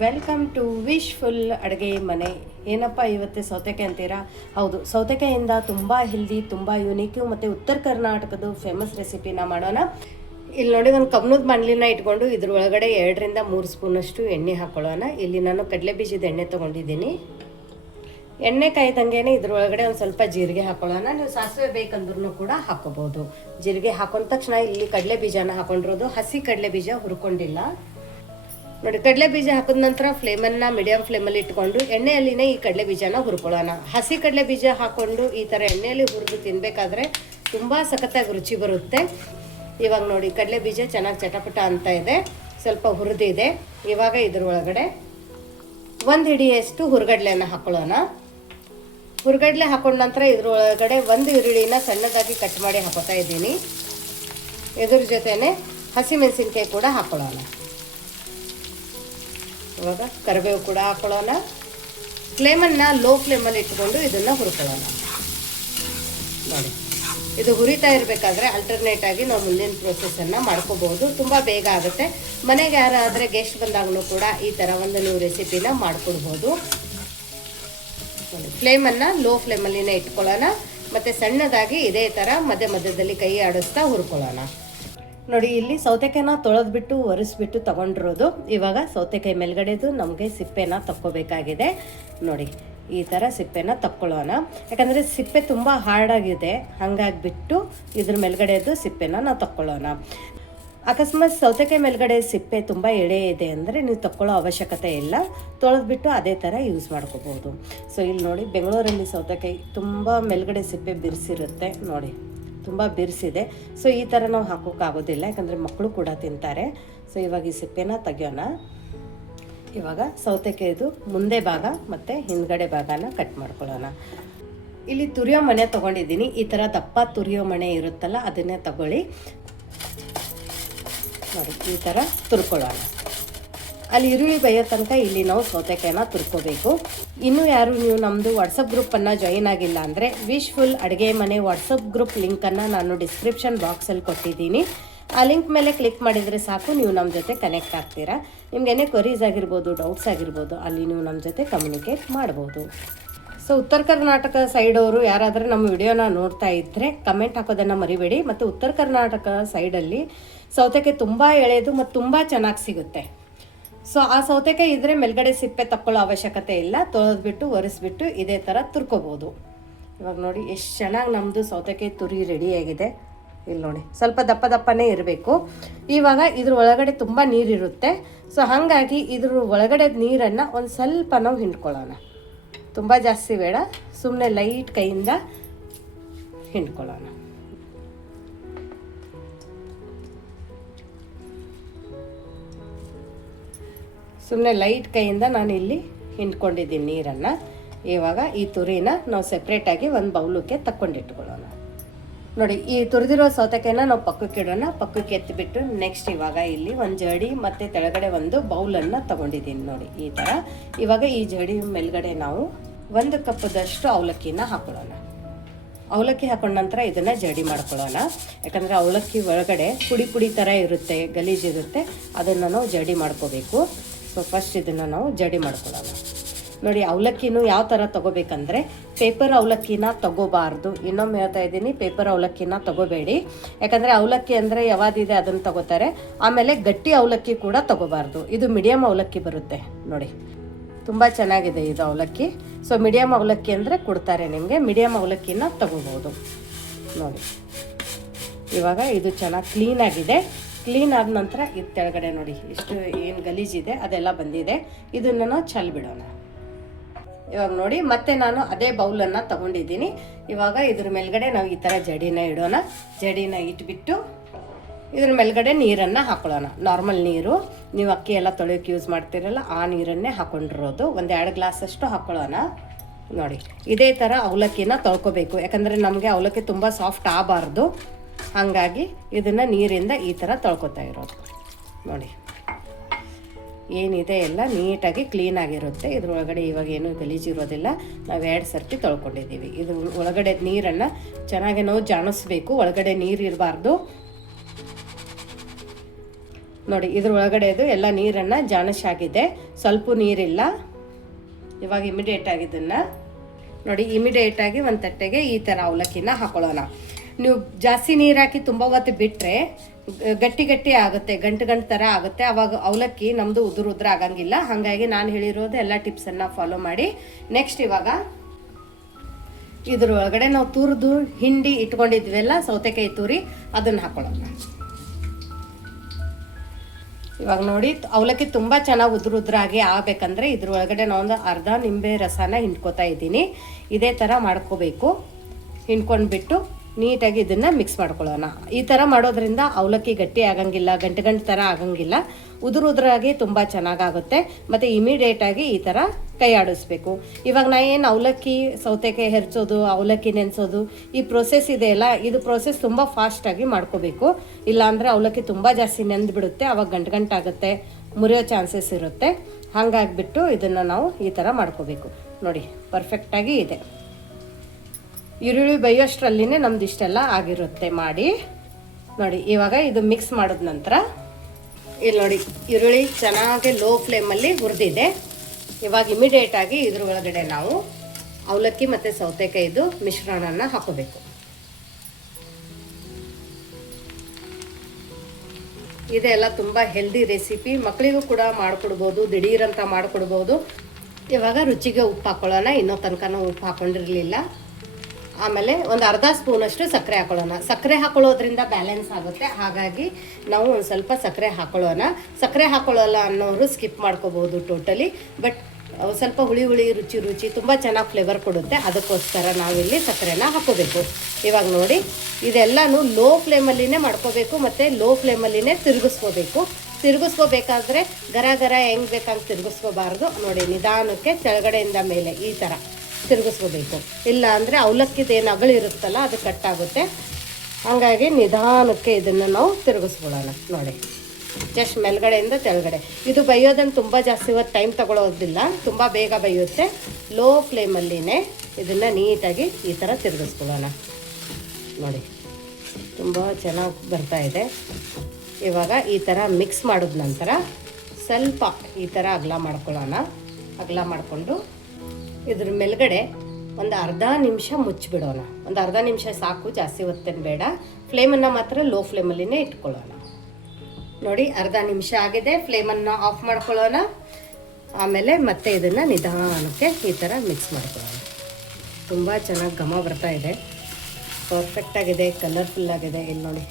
Welcome to wish full ಅಡುಗೆ ಮನೆ. ಏನಪ್ಪ ಇವತ್ತು ಸೌತೆಕಾಯಿ ಅಂತೀರಾ? ಹೌದು ಸೌತೆಕಾಯಿಂದ ತುಂಬ ಹೆಲ್ದಿ ತುಂಬ ಯುನೀಕು ಮತ್ತು ಉತ್ತರ ಕರ್ನಾಟಕದ ಫೇಮಸ್ ರೆಸಿಪಿನ ಮಾಡೋಣ. ಇಲ್ಲಿ ನೋಡಿ ಒಂದು ಕಬ್ನದ ಬಾಣಲಿನ ಇಟ್ಕೊಂಡು ಇದ್ರ ಒಳಗಡೆ ಎರಡರಿಂದ ಮೂರು ಸ್ಪೂನಷ್ಟು ಎಣ್ಣೆ ಹಾಕೊಳ್ಳೋಣ. ಇಲ್ಲಿ ನಾನು ಕಡಲೆ ಬೀಜದ ಎಣ್ಣೆ ತೊಗೊಂಡಿದ್ದೀನಿ. ಎಣ್ಣೆ ಕಾಯ್ದಂಗೆ ಇದ್ರೊಳಗಡೆ ಒಂದು ಸ್ವಲ್ಪ ಜೀರಿಗೆ ಹಾಕೊಳ್ಳೋಣ. ನೀವು ಸಾಸಿವೆ ಬೇಕಂದ್ರೂ ಕೂಡ ಹಾಕೋಬಹುದು ಜೀರಿಗೆ ಹಾಕೊಂಡ ತಕ್ಷಣ ಇಲ್ಲಿ ಕಡಲೆ ಬೀಜನ ಹಾಕೊಂಡಿರೋದು. ಹಸಿ ಕಡಲೆ ಬೀಜ ಹುರ್ಕೊಂಡಿಲ್ಲ. ನೋಡಿ, ಕಡಲೆ ಬೀಜ ಹಾಕಿದ ನಂತರ ಫ್ಲೇಮನ್ನ ಮೀಡಿಯಂ ಫ್ಲೇಮಲ್ಲಿ ಇಟ್ಕೊಂಡು ಎಣ್ಣೆಯಲ್ಲಿನೇ ಈ ಕಡಲೆ ಬೀಜನ ಹುರ್ಕೊಳ್ಳೋಣ. ಹಸಿ ಕಡಲೆ ಬೀಜ ಹಾಕ್ಕೊಂಡು ಈ ಥರ ಎಣ್ಣೆಯಲ್ಲಿ ಹುರಿದು ತಿನ್ನಬೇಕಾದ್ರೆ ತುಂಬ ಸಖತ್ತಾಗಿ ರುಚಿ ಬರುತ್ತೆ. ಇವಾಗ ನೋಡಿ, ಕಡಲೆ ಬೀಜ ಚೆನ್ನಾಗಿ ಚಟಪಟ ಅಂತ ಇದೆ. ಸ್ವಲ್ಪ ಹುರಿದಿದೆ. ಇವಾಗ ಇದ್ರ ಒಳಗಡೆ ಒಂದು ಹಿಡಿಯಷ್ಟು ಹುರ್ಗಡ್ಲೆನ ಹಾಕೊಳ್ಳೋಣ. ಹುರ್ಗಡ್ಲೆ ಹಾಕೊಂಡ ನಂತರ ಇದ್ರ ಒಳಗಡೆ ಒಂದು ಈರುಳ್ಳಿನ ಸಣ್ಣದಾಗಿ ಕಟ್ ಮಾಡಿ ಹಾಕೋತಾ ಇದ್ದೀನಿ. ಇದ್ರ ಜೊತೆನೆ ಹಸಿಮೆಣಸಿನ್ಕಾಯಿ ಕೂಡ ಹಾಕೊಳ್ಳೋಣ. ಇವಾಗ ಕರಿಬೇವು ಕೂಡ ಹಾಕೊಳ್ಳೋಣ. ಫ್ಲೇಮನ್ನು ಲೋ ಫ್ಲೇಮಲ್ಲಿ ಇಟ್ಕೊಂಡು ಇದನ್ನು ಹುರ್ಕೊಳ್ಳೋಣ. ನೋಡಿ, ಇದು ಹುರಿತಾ ಇರಬೇಕಾದ್ರೆ ಅಲ್ಟರ್ನೇಟ್ ಆಗಿ ನಾವು ಮುಂದಿನ ಪ್ರೊಸೆಸನ್ನು ಮಾಡ್ಕೋಬಹುದು. ತುಂಬ ಬೇಗ ಆಗುತ್ತೆ. ಮನೆಗೆ ಯಾರಾದರೆ ಗೆಸ್ಟ್ ಬಂದಾಗಲೂ ಕೂಡ ಈ ಥರ ಒಂದು ನೀವು ರೆಸಿಪಿನ ಮಾಡ್ಕೊಡ್ಬೋದು. ಫ್ಲೇಮನ್ನು ಲೋ ಫ್ಲೇಮಲ್ಲಿನೇ ಇಟ್ಕೊಳ್ಳೋಣ. ಮತ್ತು ಸಣ್ಣದಾಗಿ ಇದೇ ಥರ ಮಧ್ಯ ಮಧ್ಯದಲ್ಲಿ ಕೈ ಆಡಿಸ್ತಾ ಹುರ್ಕೊಳ್ಳೋಣ. ನೋಡಿ, ಇಲ್ಲಿ ಸೌತೆಕಾಯಿನ ತೊಳೆದ್ಬಿಟ್ಟು, ಒರೆಸ್ಬಿಟ್ಟು ತಗೊಂಡಿರೋದು. ಇವಾಗ ಸೌತೆಕಾಯಿ ಮೇಲ್ಗಡೆದು ನಮಗೆ ಸಿಪ್ಪೆನ ತಕ್ಕೋಬೇಕಾಗಿದೆ. ನೋಡಿ, ಈ ಥರ ಸಿಪ್ಪೆನ ತಕ್ಕೊಳ್ಳೋಣ. ಯಾಕಂದರೆ ಸಿಪ್ಪೆ ತುಂಬ ಹಾರ್ಡಾಗಿದೆ ಹಾಗಾಗಿಬಿಟ್ಟು ಇದ್ರ ಮೇಲ್ಗಡೆದು ಸಿಪ್ಪೆನ ನಾವು ತಕ್ಕೊಳ್ಳೋಣ. ಅಕಸ್ಮಾತ್ ಸೌತೆಕಾಯಿ ಮೇಲ್ಗಡೆ ಸಿಪ್ಪೆ ತುಂಬ ಎಳೆ ಇದೆ ಅಂದರೆ ನೀವು ತಕ್ಕೊಳ್ಳೋ ಅವಶ್ಯಕತೆ ಇಲ್ಲ. ತೊಳೆದ್ಬಿಟ್ಟು ಅದೇ ಥರ ಯೂಸ್ ಮಾಡ್ಕೋಬೋದು ಸೊ ಇಲ್ಲಿ ನೋಡಿ, ಬೆಂಗಳೂರಲ್ಲಿ ಸೌತೆಕಾಯಿ ತುಂಬ ಮೇಲ್ಗಡೆ ಸಿಪ್ಪೆ ಬಿರ್ಸಿರುತ್ತೆ. ನೋಡಿ. ತುಂಬ ಬಿರ್ಸಿದೆ. ಸೊ ಈ ಥರ ನಾವು ಹಾಕೋಕ್ಕಾಗೋದಿಲ್ಲ. ಯಾಕಂದರೆ ಮಕ್ಕಳು ಕೂಡ ತಿಂತಾರೆ. ಸೊ ಇವಾಗ ಈ ಸಿಪ್ಪೆನ ತೆಗಿಯೋಣ. ಇವಾಗ ಸೌತೆಕಾಯ್ದು ಮುಂದೆ ಭಾಗ ಮತ್ತು ಹಿಂದ್ಗಡೆ ಭಾಗನ ಕಟ್ ಮಾಡ್ಕೊಳ್ಳೋಣ. ಇಲ್ಲಿ ತುರಿಯೋ ಮಣೆ ತೊಗೊಂಡಿದ್ದೀನಿ. ಈ ಥರ ದಪ್ಪ ತುರಿಯೋ ಮಣೆ ಇರುತ್ತಲ್ಲ, ಅದನ್ನೇ ತಗೊಳ್ಳಿ. ನೋಡಿ, ಈ ಥರ ತುರ್ಕೊಳ್ಳೋಣ. ಅಲ್ಲಿ ಈರುಳ್ಳಿ ಬೇಯೋ ತನಕ ಇಲ್ಲಿ ನಾವು ಸೌತೆಕಾಯಿನ ತುರ್ಕೋಬೇಕು. ಇನ್ನೂ ಯಾರು ನೀವು ನಮ್ಮದು ವಾಟ್ಸಪ್ ಗ್ರೂಪನ್ನು ಜಾಯಿನ್ ಆಗಿಲ್ಲ ಅಂದರೆ ವಿಶ್ಫುಲ್ ಅಡುಗೆ ಮನೆ ವಾಟ್ಸಪ್ ಗ್ರೂಪ್ ಲಿಂಕನ್ನು ನಾನು ಡಿಸ್ಕ್ರಿಪ್ಷನ್ ಬಾಕ್ಸಲ್ಲಿ ಕೊಟ್ಟಿದ್ದೀನಿ. ಆ ಲಿಂಕ್ ಮೇಲೆ ಕ್ಲಿಕ್ ಮಾಡಿದರೆ ಸಾಕು, ನೀವು ನಮ್ಮ ಜೊತೆ ಕನೆಕ್ಟ್ ಆಗ್ತೀರಾ. ನಿಮ್ಗೇನೆ ಕ್ವರೀಸ್ ಆಗಿರ್ಬೋದು ಡೌಟ್ಸ್ ಆಗಿರ್ಬೋದು, ಅಲ್ಲಿ ನೀವು ನಮ್ಮ ಜೊತೆ ಕಮ್ಯುನಿಕೇಟ್ ಮಾಡ್ಬೋದು. ಸೊ ಉತ್ತರ ಕರ್ನಾಟಕ ಸೈಡ್ ಅವರು ಯಾರಾದರೂ ನಮ್ಮ ವಿಡಿಯೋನ ನೋಡ್ತಾ ಇದ್ದರೆ ಕಮೆಂಟ್ ಹಾಕೋದನ್ನು ಮರಿಬೇಡಿ. ಮತ್ತು ಉತ್ತರ ಕರ್ನಾಟಕ ಸೈಡಲ್ಲಿ ಸೌತೆಕಾಯಿ ತುಂಬ ಎಳೆದು ಮತ್ತು ತುಂಬ ಚೆನ್ನಾಗಿ ಸಿಗುತ್ತೆ. ಸೊ ಆ ಸೌತೆಕಾಯಿ ಇದ್ರೆ ಮೇಲ್ಗಡೆ ಸಿಪ್ಪೆ ತಕ್ಕೊಳ್ಳೋ ಅವಶ್ಯಕತೆ ಇಲ್ಲ. ತೊಳೆದ್ಬಿಟ್ಟು, ಒರೆಸ್ಬಿಟ್ಟು ಇದೇ ಥರ ತುರ್ಕೋಬೋದು. ಇವಾಗ ನೋಡಿ, ಎಷ್ಟು ಚೆನ್ನಾಗಿ ನಮ್ಮದು ಸೌತೆಕಾಯಿ ತುರಿ ರೆಡಿಯಾಗಿದೆ ಇಲ್ಲಿ ನೋಡಿ, ಸ್ವಲ್ಪ ದಪ್ಪ ದಪ್ಪನೇ ಇರಬೇಕು. ಇವಾಗ ಇದ್ರ ಒಳಗಡೆ ತುಂಬ ನೀರಿರುತ್ತೆ. ಸೊ ಹಾಗಾಗಿ ಇದ್ರ ಒಳಗಡೆ ನೀರನ್ನು ಒಂದು ಸ್ವಲ್ಪ ನಾವು ಹಿಂಡ್ಕೊಳ್ಳೋಣ. ತುಂಬ ಜಾಸ್ತಿ ಬೇಡ. ಸುಮ್ಮನೆ ಲೈಟ್ ಕೈಯಿಂದ ಹಿಂಡ್ಕೊಳ್ಳೋಣ. ಸುಮ್ಮನೆ ಲೈಟ್ ಕೈಯಿಂದ ನಾನು ಇಲ್ಲಿ ಹಿಂಡ್ಕೊಂಡಿದ್ದೀನಿ ನೀರನ್ನು. ಇವಾಗ ಈ ತುರಿನ ನಾವು ಸೆಪ್ರೇಟಾಗಿ ಒಂದು ಬೌಲಕ್ಕೆ ತಕ್ಕೊಂಡಿಟ್ಕೊಳ್ಳೋಣ ನೋಡಿ, ಈ ತುರಿದಿರೋ ಸೌತೆಕಾಯಿನ ನಾವು ಪಕ್ಕಕ್ಕೆ ಇಡೋಣ. ಪಕ್ಕಕ್ಕೆ ಎತ್ತಿಬಿಟ್ಟು ನೆಕ್ಸ್ಟ್ ಇವಾಗ ಇಲ್ಲಿ ಒಂದು ಜಡಿ ಮತ್ತು ತೆಳಗಡೆ ಒಂದು ಬೌಲನ್ನು ತಗೊಂಡಿದ್ದೀನಿ ನೋಡಿ, ಈ ಥರ ಇವಾಗ ಈ ಜಡಿ ಮೇಲ್ಗಡೆ ನಾವು ಒಂದು ಕಪ್ಪದಷ್ಟು ಅವಲಕ್ಕಿನ ಹಾಕೊಳ್ಳೋಣ. ಅವಲಕ್ಕಿ ಹಾಕೊಂಡ ನಂತರ ಇದನ್ನು ಜಡಿ ಮಾಡ್ಕೊಳ್ಳೋಣ. ಯಾಕಂದರೆ ಅವಲಕ್ಕಿ ಒಳಗಡೆ ಪುಡಿ ಪುಡಿ ಥರ ಇರುತ್ತೆ ಗಲೀಜಿರುತ್ತೆ ಅದನ್ನು ನಾವು ಜಡಿ ಮಾಡ್ಕೋಬೇಕು. ಸೊ ಫಸ್ಟ್ ಇದನ್ನು ನಾವು ಜಡಿ ಮಾಡ್ಕೊಳ್ಳೋಣ. ನೋಡಿ, ಅವಲಕ್ಕಿನೂ ಯಾವ ಥರ ತೊಗೋಬೇಕಂದ್ರೆ ಪೇಪರ್ ಅವಲಕ್ಕಿನ ತಗೋಬಾರ್ದು. ಇನ್ನೊಮ್ಮೆ ಹೇಳ್ತಾ ಇದ್ದೀನಿ ಪೇಪರ್ ಅವಲಕ್ಕಿನ ತಗೋಬೇಡಿ. ಯಾಕಂದರೆ ಅವಲಕ್ಕಿ ಅಂದರೆ ಯಾವಾದಿದೆ ಅದನ್ನು ತಗೋತಾರೆ. ಆಮೇಲೆ ಗಟ್ಟಿ ಅವಲಕ್ಕಿ ಕೂಡ ತಗೋಬಾರ್ದು. ಇದು ಮೀಡಿಯಮ್ ಅವಲಕ್ಕಿ ಬರುತ್ತೆ. ನೋಡಿ, ತುಂಬ ಚೆನ್ನಾಗಿದೆ ಇದು ಅವಲಕ್ಕಿ. ಸೊ ಮೀಡಿಯಮ್ ಅವಲಕ್ಕಿ ಅಂದರೆ ಕೊಡ್ತಾರೆ ನಿಮಗೆ. ಮೀಡಿಯಮ್ ಅವಲಕ್ಕಿನ ತಗೋಬೋದು. ನೋಡಿ, ಇವಾಗ ಇದು ಚೆನ್ನಾಗಿ ಕ್ಲೀನಾಗಿದೆ ಕ್ಲೀನ್ ಆದ ನಂತರ ಇದು ಕೆಳಗಡೆ ನೋಡಿ, ಇಷ್ಟು ಏನು ಗಲೀಜಿದೆ ಅದೆಲ್ಲ ಬಂದಿದೆ. ಇದನ್ನು ನಾವು ಚೆಲ್ ಬಿಡೋಣ. ಇವಾಗ ನೋಡಿ, ಮತ್ತೆ ನಾನು ಅದೇ ಬೌಲನ್ನು ತಗೊಂಡಿದ್ದೀನಿ. ಇವಾಗ ಇದ್ರ ಮೇಲ್ಗಡೆ ನಾವು ಈ ಥರ ಜಡಿನ ಇಡೋಣ. ಜಡಿನ ಇಟ್ಬಿಟ್ಟು ಇದ್ರ ಮೇಲ್ಗಡೆ ನೀರನ್ನು ಹಾಕೊಳ್ಳೋಣ. ನಾರ್ಮಲ್ ನೀರು. ನೀವು ಅಕ್ಕಿ ಎಲ್ಲ ತೊಳೆಯೋಕೆ ಯೂಸ್ ಮಾಡ್ತೀರಲ್ಲ, ಆ ನೀರನ್ನೇ ಹಾಕೊಂಡಿರೋದು. ಒಂದು ಎರಡು ಗ್ಲಾಸಷ್ಟು ಹಾಕೊಳ್ಳೋಣ. ನೋಡಿ, ಇದೇ ಥರ ಅವಲಕ್ಕಿನ ತೊಳ್ಕೊಬೇಕು. ಯಾಕಂದರೆ ನಮಗೆ ಅವಲಕ್ಕಿ ತುಂಬ ಸಾಫ್ಟ್ ಆಗಬಾರ್ದು. ಹಾಗಾಗಿ ಇದನ್ನು ನೀರಿಂದ ಈ ಥರ ತೊಳ್ಕೊತಾ ಇರೋದು. ನೋಡಿ. ಏನಿದೆ ಎಲ್ಲ ನೀಟಾಗಿ ಕ್ಲೀನ್ ಆಗಿರುತ್ತೆ. ಇದ್ರೊಳಗಡೆ ಇವಾಗ ಏನು ಗಲೀಜಿರೋದಿಲ್ಲ ನಾವು ಎರಡು ಸರ್ತಿ ತೊಳ್ಕೊಂಡಿದ್ದೀವಿ. ಇದು ಒಳಗಡೆ ನೀರನ್ನು ಚೆನ್ನಾಗಿ ನಾವು ಜಾಣಿಸ್ಬೇಕು. ಒಳಗಡೆ ನೀರು ಇರಬಾರ್ದು. ನೋಡಿ ಇದ್ರ ಒಳಗಡೆದು ಎಲ್ಲ ನೀರನ್ನು ಜಾಣಶಾಗಿದೆ ಸ್ವಲ್ಪ ನೀರಿಲ್ಲ. ಇವಾಗ ಇಮಿಡಿಯೇಟ್ ಆಗಿ ಇದನ್ನು ನೋಡಿ ಇಮಿಡಿಯೇಟ್ ಆಗಿ ಒಂದು ತಟ್ಟೆಗೆ ಈ ಥರ ಅವಲಕ್ಕಿನ ಹಾಕೊಳ್ಳೋಣ. ನೀವು ಜಾಸ್ತಿ ನೀರು ಹಾಕಿ ತುಂಬ ಹೊತ್ತು ಬಿಟ್ಟರೆ ಗಟ್ಟಿ ಗಟ್ಟಿ ಆಗುತ್ತೆ, ಗಂಟು ಗಂಟು ಥರ ಆಗುತ್ತೆ. ಅವಾಗ ಅವಲಕ್ಕಿ ನಮ್ಮದು ಉದುರು ಉದ್ರ ಆಗಂಗಿಲ್ಲ. ಹಾಗಾಗಿ ನಾನು ಹೇಳಿರೋದು ಎಲ್ಲ ಟಿಪ್ಸನ್ನು ಫಾಲೋ ಮಾಡಿ. ನೆಕ್ಸ್ಟ್ ಇವಾಗ ಇದ್ರ ಒಳಗಡೆ ನಾವು ತುರಿದು ಹಿಂಡಿ ಇಟ್ಕೊಂಡಿದ್ವಲ್ಲ, ಸೌತೆಕಾಯಿ ತುರಿ, ಅದನ್ನು ಹಾಕೊಳ್ಳೋಣ. ಇವಾಗ ನೋಡಿ, ಅವಲಕ್ಕಿ ತುಂಬ ಚೆನ್ನಾಗಿ ಉದ್ರ ಉದ್ರಾಗಿ ಆಗಬೇಕಂದ್ರೆ ಇದ್ರ ಒಳಗಡೆ ನಾವೊಂದು ಅರ್ಧ ನಿಂಬೆ ರಸನ ಹಿಂಡ್ಕೋತಾ ಇದ್ದೀನಿ. ಇದೇ ಥರ ಮಾಡ್ಕೋಬೇಕು. ಹಿಂಡ್ಕೊಂಡ್ಬಿಟ್ಟು ನೀಟಾಗಿ ಇದನ್ನು ಮಿಕ್ಸ್ ಮಾಡ್ಕೊಳ್ಳೋಣ. ಈ ಥರ ಮಾಡೋದ್ರಿಂದ ಅವಲಕ್ಕಿ ಗಟ್ಟಿ ಆಗಂಗಿಲ್ಲ, ಗಂಟು ಗಂಟು ಥರ ಆಗಂಗಿಲ್ಲ. ಉದುರು ಉದುರಾಗಿ ತುಂಬ ಚೆನ್ನಾಗಾಗುತ್ತೆ. ಮತ್ತು ಇಮಿಡಿಯೇಟಾಗಿ ಈ ಥರ ಕೈ ಆಡಿಸ್ಬೇಕು. ಇವಾಗ ನಾ ಏನು ಅವಲಕ್ಕಿ, ಸೌತೆಕಾಯಿ ಹೆರ್ಚೋದು, ಅವಲಕ್ಕಿ ನೆನೆಸೋದು, ಈ ಪ್ರೊಸೆಸ್ ಇದೆಯಲ್ಲ ಇದು ಪ್ರೊಸೆಸ್ ತುಂಬ ಫಾಸ್ಟಾಗಿ ಮಾಡ್ಕೋಬೇಕು. ಇಲ್ಲಾಂದರೆ ಅವಲಕ್ಕಿ ತುಂಬ ಜಾಸ್ತಿ ನೆಂದು ಬಿಡುತ್ತೆ, ಅವಾಗ ಗಂಟು ಗಂಟಾಗುತ್ತೆ ಮುರಿಯೋ ಚಾನ್ಸಸ್ ಇರುತ್ತೆ. ಹಾಗಾಗಿಬಿಟ್ಟು ಇದನ್ನು ನಾವು ಈ ಥರ ಮಾಡ್ಕೋಬೇಕು. ನೋಡಿ ಪರ್ಫೆಕ್ಟಾಗಿ ಇದೆ. ಈರುಳ್ಳಿ ಬೇಯೋಷ್ಟರಲ್ಲಿನೇ ನಮ್ದು ಇಷ್ಟೆಲ್ಲ ಆಗಿರುತ್ತೆ ಮಾಡಿ. ನೋಡಿ, ಇವಾಗ ಇದು ಮಿಕ್ಸ್ ಮಾಡಿದ ನಂತರ ಇಲ್ಲಿ ನೋಡಿ, ಈರುಳ್ಳಿ ಚೆನ್ನಾಗಿ ಲೋ ಫ್ಲೇಮಲ್ಲಿ ಹುರಿದಿದೆ. ಇವಾಗ ಇಮಿಡಿಯೇಟಾಗಿ ಇದ್ರ ಒಳಗಡೆ ನಾವು ಅವಲಕ್ಕಿ ಮತ್ತು ಸೌತೆಕಾಯಿದು ಮಿಶ್ರಣನ ಹಾಕೋಬೇಕು. ಇದೆಲ್ಲ ತುಂಬ ಹೆಲ್ದಿ ರೆಸಿಪಿ ಮಕ್ಕಳಿಗೂ ಕೂಡ ಮಾಡಿಕೊಡ್ಬೋದು ದಿಢೀರಂತ ಮಾಡಿಕೊಡ್ಬೋದು. ಇವಾಗ ರುಚಿಗೆ ಉಪ್ಪು ಹಾಕೊಳ್ಳೋಣ, ಇನ್ನೂ ತನಕ ಉಪ್ಪು ಹಾಕೊಂಡಿರಲಿಲ್ಲ. ಆಮೇಲೆ ಒಂದು ಅರ್ಧ ಸ್ಪೂನಷ್ಟು ಸಕ್ಕರೆ ಹಾಕೊಳ್ಳೋಣ. ಸಕ್ಕರೆ ಹಾಕೊಳ್ಳೋದ್ರಿಂದ ಬ್ಯಾಲೆನ್ಸ್ ಆಗುತ್ತೆ. ಹಾಗಾಗಿ ನಾವು ಒಂದು ಸ್ವಲ್ಪ ಸಕ್ಕರೆ ಹಾಕೊಳ್ಳೋಣ. ಸಕ್ಕರೆ ಹಾಕೊಳ್ಳೋಲ್ಲ ಅನ್ನೋರು ಸ್ಕಿಪ್ ಮಾಡ್ಕೋಬೋದು ಟೋಟಲಿ, ಬಟ್ ಸ್ವಲ್ಪ ಹುಳಿ ಹುಳಿ, ರುಚಿ ರುಚಿ ತುಂಬ ಚೆನ್ನಾಗಿ ಫ್ಲೇವರ್ ಕೊಡುತ್ತೆ. ಅದಕ್ಕೋಸ್ಕರ ನಾವಿಲ್ಲಿ ಸಕ್ಕರೆನ ಹಾಕೋಬೇಕು. ಇವಾಗ ನೋಡಿ, ಇದೆಲ್ಲನೂ ಲೋ ಫ್ಲೇಮಲ್ಲಿನೇ ಮಾಡ್ಕೋಬೇಕು ಮತ್ತು ಲೋ ಫ್ಲೇಮಲ್ಲಿನೇ ತಿರುಗಿಸ್ಕೋಬೇಕು. ತಿರುಗಿಸ್ಕೋಬೇಕಾದ್ರೆ ಗರ ಗರ ಹೆಂಗೆ ಬೇಕಾಗಿ ತಿರುಗಿಸ್ಕೋಬಾರ್ದು. ನೋಡಿ ನಿಧಾನಕ್ಕೆ ಕೆಳಗಡೆಯಿಂದ ಮೇಲೆ ಈ ಥರ ತಿರುಗಿಸ್ಕೋಬೇಕು ಇಲ್ಲ ಅಂದರೆ ಅವಲಕ್ಕಿದು ಏನು ಅಗಳಿರುತ್ತಲ್ಲ ಅದು ಕಟ್ಟಾಗುತ್ತೆ. ಹಾಗಾಗಿ ನಿಧಾನಕ್ಕೆ ಇದನ್ನು ನಾವು ತಿರುಗಿಸ್ಕೊಳ್ಳೋಣ ನೋಡಿ. ಜಸ್ಟ್ ಮೇಲ್ಗಡೆಯಿಂದ ಕೆಳಗಡೆ. ಇದು ಬೈಯೋದನ್ನು ತುಂಬ ಜಾಸ್ತಿ ಇವತ್ತು ಟೈಮ್ ತಗೊಳ್ಳೋದಿಲ್ಲ ತುಂಬ ಬೇಗ ಬೈಯುತ್ತೆ. ಲೋ ಫ್ಲೇಮಲ್ಲಿನೇ ಇದನ್ನು ನೀಟಾಗಿ ಈ ಥರ ತಿರುಗಿಸ್ಕೊಳ್ಳೋಣ ನೋಡಿ, ತುಂಬ ಚೆನ್ನಾಗಿ ಬರ್ತಾ ಇದೆ. ಇವಾಗ ಈ ಥರ ಮಿಕ್ಸ್ ಮಾಡಿದ ನಂತರ ಸ್ವಲ್ಪ ಈ ಥರ ಅಗಲ ಮಾಡ್ಕೊಳ್ಳೋಣ. ಅಗಲ ಮಾಡಿಕೊಂಡು ಇದ್ರ ಮೇಲ್ಗಡೆ ಒಂದು ಅರ್ಧ ನಿಮಿಷ ಮುಚ್ಚಿಬಿಡೋಣ. ಒಂದು ಅರ್ಧ ನಿಮಿಷ ಸಾಕು, ಜಾಸ್ತಿ ಹೊತ್ತೇನು ಬೇಡ. ಫ್ಲೇಮನ್ನು ಮಾತ್ರ ಲೋ ಫ್ಲೇಮಲ್ಲಿನೇ ಇಟ್ಕೊಳ್ಳೋಣ. ನೋಡಿ, ಅರ್ಧ ನಿಮಿಷ ಆಗಿದೆ. ಫ್ಲೇಮನ್ನು ಆಫ್ ಮಾಡ್ಕೊಳ್ಳೋಣ. ಆಮೇಲೆ ಮತ್ತೆ ಇದನ್ನು ನಿಧಾನಕ್ಕೆ ಈ ಥರ ಮಿಕ್ಸ್ ಮಾಡ್ಕೊಳ್ಳೋಣ. ತುಂಬ ಚೆನ್ನಾಗಿ ಘಮ ಬರ್ತಾ ಇದೆ. ಪರ್ಫೆಕ್ಟಾಗಿದೆ ಕಲರ್ಫುಲ್ ಆಗಿದೆ. ಇಲ್ಲಿ ನೋಡಿ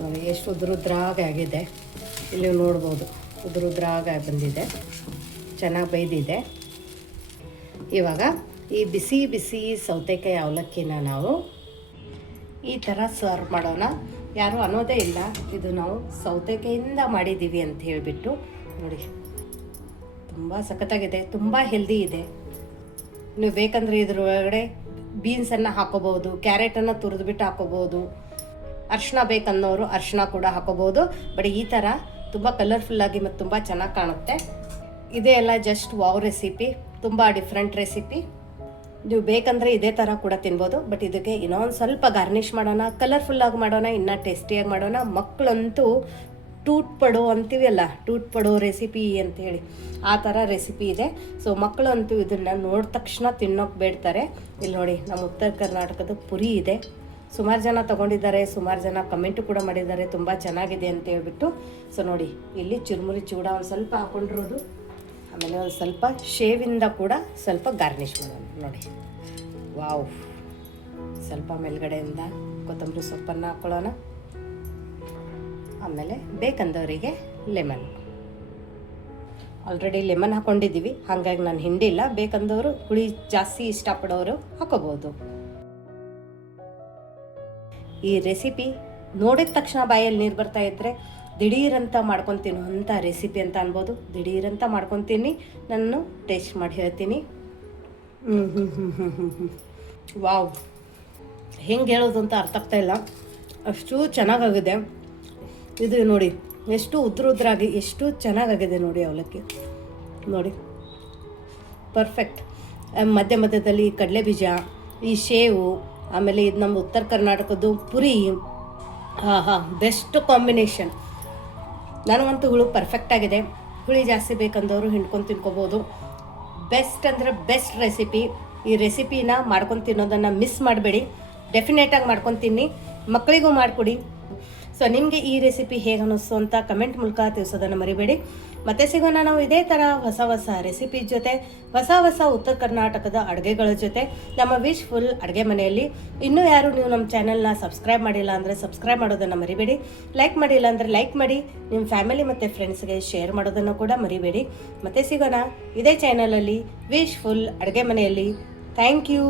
ನೋಡಿ, ಎಷ್ಟು ಉದ್ರುದ್ರಾಗ ಆಗಿದೆ. ಇಲ್ಲಿ ನೋಡ್ಬೋದು ಉದ್ರುದ್ರಾಗ ಬಂದಿದೆ. ಚೆನ್ನಾಗಿ ಬೈದಿದೆ ಇವಾಗ ಈ ಬಿಸಿ ಬಿಸಿ ಸೌತೆಕಾಯಿ ಅವಲಕ್ಕಿನ ನಾವು ಈ ಥರ ಸರ್ವ್ ಮಾಡೋಣ. ಯಾರು ಅನ್ನೋದೇ ಇಲ್ಲ. ಇದು ನಾವು ಸೌತೆಕಾಯಿಂದ ಮಾಡಿದ್ದೀವಿ ಅಂತ ಹೇಳಿಬಿಟ್ಟು ನೋಡಿ. ತುಂಬ ಸಖತ್ತಾಗಿದೆ. ತುಂಬ ಹೆಲ್ದಿ ಇದೆ. ನೀವು ಬೇಕಂದರೆ ಇದ್ರ ಒಳಗಡೆ ಬೀನ್ಸನ್ನು ಹಾಕೋಬೋದು ಕ್ಯಾರೆಟನ್ನು ತುರಿದ್ಬಿಟ್ಟು ಹಾಕೋಬೋದು ಅರ್ಶಿನ ಬೇಕನ್ನೋರು ಅರ್ಶಿನ ಕೂಡ ಹಾಕೋಬೋದು ಬಟ್ ಈ ಥರ ತುಂಬ ಕಲರ್ಫುಲ್ಲಾಗಿ ಮತ್ತು ತುಂಬ ಚೆನ್ನಾಗಿ ಕಾಣುತ್ತೆ. ಇದೇ ಎಲ್ಲ ಜಸ್ಟ್ ವಾವ್ ರೆಸಿಪಿ ತುಂಬ ಡಿಫ್ರೆಂಟ್ ರೆಸಿಪಿ ನೀವು ಬೇಕಂದರೆ ಇದೇ ಥರ ಕೂಡ ತಿನ್ಬೋದು ಬಟ್ ಇದಕ್ಕೆ ಇನ್ನೊಂದು ಸ್ವಲ್ಪ ಗಾರ್ನಿಷ್ ಮಾಡೋಣ ಕಲರ್ಫುಲ್ಲಾಗಿ ಮಾಡೋಣ, ಇನ್ನೂ ಟೇಸ್ಟಿಯಾಗಿ ಮಾಡೋಣ. ಮಕ್ಕಳಂತೂ ಟೂಟ್ ಪಡೋ ಅಂತೀವಲ್ಲ, ಟೂಟ್ ಪಡೋ ರೆಸಿಪಿ ಅಂತೇಳಿ ಆ ಥರ ರೆಸಿಪಿ ಇದೆ. ಸೊ ಮಕ್ಕಳಂತೂ ಇದನ್ನು ನೋಡಿದ ತಕ್ಷಣ ತಿನ್ನೋಕೆ ಬೇಡ್ತಾರೆ. ಇಲ್ಲಿ ನೋಡಿ, ನಮ್ಮ ಉತ್ತರ ಕರ್ನಾಟಕದ ಪುರಿ ಇದೆ. ಸುಮಾರು ಜನ ತೊಗೊಂಡಿದ್ದಾರೆ, ಸುಮಾರು ಜನ ಕಮೆಂಟು ಕೂಡ ಮಾಡಿದ್ದಾರೆ, ತುಂಬ ಚೆನ್ನಾಗಿದೆ ಅಂತ ಹೇಳ್ಬಿಟ್ಟು ಸೊ ನೋಡಿ, ಇಲ್ಲಿ ಚುರುಮುರಿ ಚೂಡ ಒಂದು ಸ್ವಲ್ಪ ಹಾಕೊಂಡಿರೋದು. ಆಮೇಲೆ ಒಂದು ಸ್ವಲ್ಪ ಶೇವಿಂದ ಕೂಡ ಸ್ವಲ್ಪ ಗಾರ್ನಿಷ್ ಮಾಡೋಣ, ನೋಡಿ. ವಾವ್. ಸ್ವಲ್ಪ ಮೇಲ್ಗಡೆಯಿಂದ ಕೊತ್ತಂಬರಿ ಸೊಪ್ಪನ್ನು ಹಾಕ್ಕೊಳ್ಳೋಣ ಆಮೇಲೆ ಬೇಕಂದವರಿಗೆ ಲೆಮನ್. ಆಲ್ರೆಡಿ ಲೆಮನ್ ಹಾಕ್ಕೊಂಡಿದ್ದೀವಿ ಹಾಗಾಗಿ ನಾನು ಹಿಂಡಿಲ್ಲ. ಬೇಕಂದವರು ಹುಳಿ ಜಾಸ್ತಿ ಇಷ್ಟಪಡೋರು ಹಾಕೋಬೋದು. ಈ ರೆಸಿಪಿ ನೋಡಿದ ತಕ್ಷಣ ಬಾಯಲ್ಲಿ ನೀರು ಬರ್ತಾ ಇದ್ದರೆ ದಿಢೀರಂತ ಮಾಡ್ಕೊಂಡು ತಿನ್ನುವಂಥ ರೆಸಿಪಿ ಅಂತ ಅನ್ಬೋದು. ದಿಢೀರಂತ ಮಾಡ್ಕೊತೀನಿ. ನಾನು ಟೇಸ್ಟ್ ಮಾಡಿ ಹೇಳ್ತೀನಿ. ಹ್ಞೂ ಹ್ಞೂ ಹ್ಞೂ ಹ್ಞೂ ಹ್ಞೂ ವಾವ್ ಹೆಂಗೆ ಹೇಳೋದು ಅಂತ ಅರ್ಥ ಆಗ್ತಾ ಇಲ್ಲ. ಅಷ್ಟು ಚೆನ್ನಾಗಾಗಿದೆ. ಇದು ನೋಡಿ, ಎಷ್ಟು ಉದ್ರ ಉದ್ರಾಗಿ ಎಷ್ಟು ಚೆನ್ನಾಗಾಗಿದೆ ನೋಡಿ ಅವಲಕ್ಕಿ. ನೋಡಿ. ಪರ್ಫೆಕ್ಟ್ ಮಧ್ಯ ಮಧ್ಯದಲ್ಲಿ ಕಡಲೆ ಬೀಜ ಈ ಶೇವು ಆಮೇಲೆ ಇದು ನಮ್ಮ ಉತ್ತರ ಕರ್ನಾಟಕದ್ದು ಪುರಿ. ಹಾಂ ಹಾಂ ಬೆಸ್ಟ್ ಕಾಂಬಿನೇಷನ್ ನನಗಂತೂ ಹುಳು ಪರ್ಫೆಕ್ಟ್ ಆಗಿದೆ. ಹುಳಿ ಜಾಸ್ತಿ ಬೇಕಂದವರು ಹಿಂಡ್ಕೊಂಡು ತಿನ್ಕೋಬೋದು. ಬೆಸ್ಟ್ ಅಂದರೆ ಬೆಸ್ಟ್ ರೆಸಿಪಿ ಈ ರೆಸಿಪಿನ ಮಾಡ್ಕೊಂಡು ತಿನ್ನೋದನ್ನು ಮಿಸ್ ಮಾಡಬೇಡಿ. ಡೆಫಿನೆಟಾಗಿ ಮಾಡ್ಕೊಂಡು ತಿನ್ನಿ. ಮಕ್ಕಳಿಗೂ ಮಾಡಿಕೊಡಿ. ಸೊ ನಿಮಗೆ ಈ ರೆಸಿಪಿ ಹೇಗೆ ಅನ್ನಿಸ್ತು ಅಂತ ಕಮೆಂಟ್ ಮೂಲಕ ತಿಳಿಸೋದನ್ನು ಮರಿಬೇಡಿ. ಮತ್ತೆ ಸಿಗೋಣ ನಾವು ಇದೇ ಥರ ಹೊಸ ಹೊಸ ರೆಸಿಪಿ ಜೊತೆ, ಹೊಸ ಹೊಸ ಉತ್ತರ ಕರ್ನಾಟಕದ ಅಡುಗೆಗಳ ಜೊತೆ. ನಮ್ಮ ವಿಶ್ ಫುಲ್ ಅಡುಗೆ ಮನೆಯಲ್ಲಿ. ಇನ್ನೂ ಯಾರು ನೀವು ನಮ್ಮ ಚಾನೆಲ್ನ ಸಬ್ಸ್ಕ್ರೈಬ್ ಮಾಡಿಲ್ಲ ಅಂದರೆ ಸಬ್ಸ್ಕ್ರೈಬ್ ಮಾಡೋದನ್ನು ಮರಿಬೇಡಿ. ಲೈಕ್ ಮಾಡಿಲ್ಲ ಅಂದರೆ ಲೈಕ್ ಮಾಡಿ. ನಿಮ್ಮ ಫ್ಯಾಮಿಲಿ ಮತ್ತು ಫ್ರೆಂಡ್ಸ್ಗೆ ಶೇರ್ ಮಾಡೋದನ್ನು ಕೂಡ ಮರಿಬೇಡಿ. ಮತ್ತೆ ಸಿಗೋಣ ಇದೇ ಚಾನಲಲ್ಲಿ ವಿಶ್ ಫುಲ್ ಅಡುಗೆ ಮನೆಯಲ್ಲಿ. Thank you